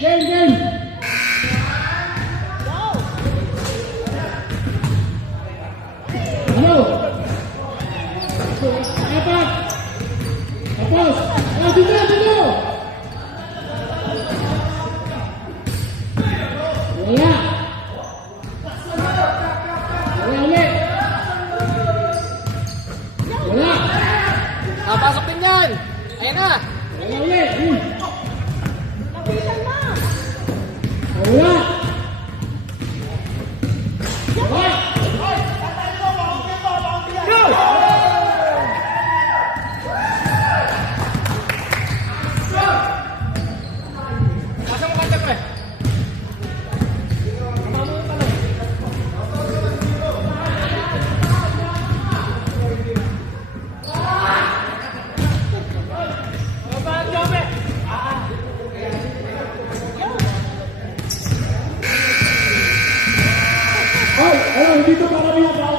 Game, game. Ano? Apat. Tapos. Oh, dito, dito. Wala. Wala ulit. Wala. Pasok din yan. Ayan na. Wala ulit. Wala. Wala. Pasok mo kanta ko eh. Ay, ayun, dito para